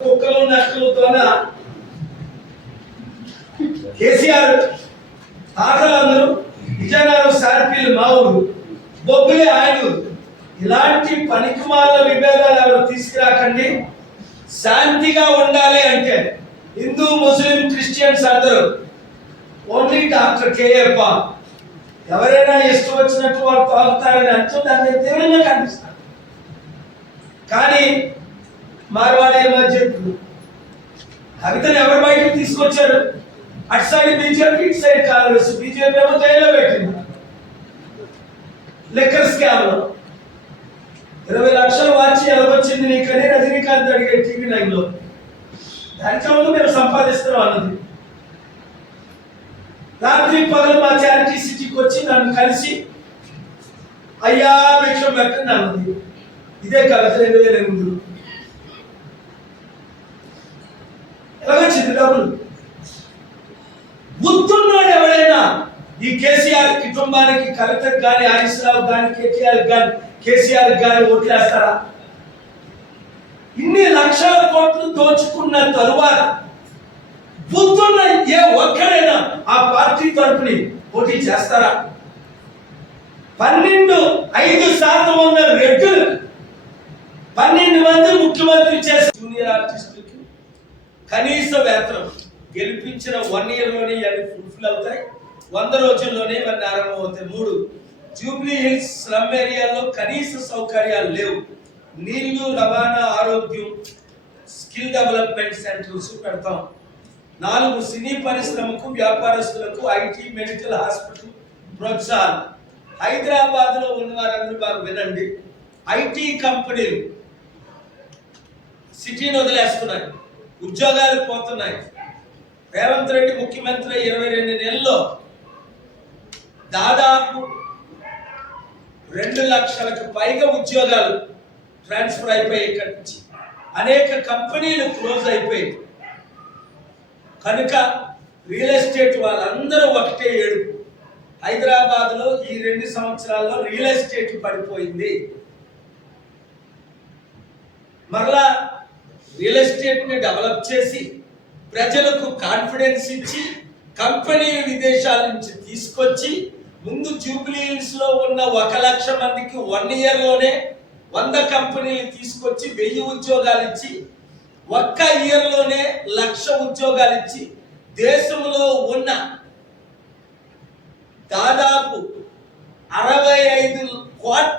కుక్కలు నక్కలతోన కేసీఆర్ తాతలందరూ విజయనగరం సార్పీలు మా ఊరు బొబ్బులే ఆయన ఇలాంటి పనికిమాల విభేదాలు ఎవరు తీసుకురాకండి. శాంతిగా ఉండాలి అంటే హిందూ ముస్లిం క్రిస్టియన్స్ అందరూ ఓన్లీ డాక్టర్ కేఆర్ పాల్ ఎవరైనా ఇష్టం వచ్చినట్టు వాళ్ళు తాగుతారని అంటే దాన్ని తీవ్రంగా కనిపిస్తారు. కానీ మార్వాడి మధ్య కవితను ఎవరు బయటకు తీసుకొచ్చారు? అటు సైడ్ బీజేపీ, ఇటు సైడ్ కాంగ్రెస్. బీజేపీ ఏమో జైల్లో పెట్టింది లెక్కర్ స్కామ్ లో. 20 లక్షలు వాచి ఎలాగొచ్చింది నీకని రజనీకాంత్ అడిగే టీవీ 9 లో. దానితో ముందు మేము సంపాదిస్తున్నాం అన్నది. రాత్రి పగలు మా చారిటీ సిటీకి వచ్చి నన్ను కలిసి అయ్యా భిక్షం పెట్టండి అన్నది. ఇదే కవిత 2008. ఎలాగొచ్చింది డబ్బులు? బుద్ధున్నాడు ఎవడైనా ఈ కేసీఆర్ కుటుంబానికి, కవితకు కానీ, హరీశ్రావు కానీ, కేటీఆర్ కానీ, కేసీఆర్ కానీ ఓట్లేస్తారా? ఇన్ని లక్షల కోట్లు దోచుకున్న తరువాత బుద్ధున్న ఏ ఒక్కడైనా ఆ పార్టీ తరపుని పోటీ చేస్తారా? 5% ఉన్న రెడ్లు 12 మంది ముఖ్యమంత్రి చేసే జూనియర్ ఆర్టిస్టులకి కనీస వేతనం గెలిపించిన 1 year లోనే అన్ని ఫుల్ఫిల్ అవుతాయి. 100 రోజుల్లోనే ఇవన్నీ ఆరంభం అవుతాయి. 3 జూబ్లీ హిల్స్ స్లమ్ ఏరియాలో కనీస సౌకర్యాలు లేవు. నీళ్లు, రవాణా, ఆరోగ్యం, స్కిల్ డెవలప్మెంట్ సెంటర్స్ పెడతాం. 4 సినీ పరిశ్రమకు, వ్యాపారస్తులకు ఐటీ, మెడికల్, హాస్పిటల్ ప్రోత్సాహం. హైదరాబాద్ లో ఉన్న వారందరూ బాగా వినండి. ఐటీ కంపెనీలు సిటీని వదిలేస్తున్నాయి, ఉద్యోగాలు పోతున్నాయి. రేవంత్ రెడ్డి ముఖ్యమంత్రి 22 నెలల్లో దాదాపు 2 లక్షలకు పైగా ఉద్యోగాలు ట్రాన్స్ఫర్ అయిపోయి ఇక్కడి నుంచి. అనేక కంపెనీలు క్లోజ్ అయిపోయాయి. కనుక రియల్ ఎస్టేట్ వాళ్ళందరూ ఒకటే ఏడుపు. హైదరాబాద్ లో ఈ 2 సంవత్సరాల్లో రియల్ ఎస్టేట్ పడిపోయింది. మరలా రియల్ ఎస్టేట్ ని డెవలప్ చేసి ప్రజలకు కాన్ఫిడెన్స్ ఇచ్చి కంపెనీ విదేశాల నుంచి తీసుకొచ్చి ముందు జూబ్లీ హిల్స్ లో ఉన్న 1 లక్ష మందికి 1 year లోనే 100 కంపెనీలు తీసుకొచ్చి 1000 ఉద్యోగాలు ఇచ్చి 1 year లోనే 1,00,000 ఉద్యోగాలు ఇచ్చి దేశంలో ఉన్న దాదాపు 65 కోట్ల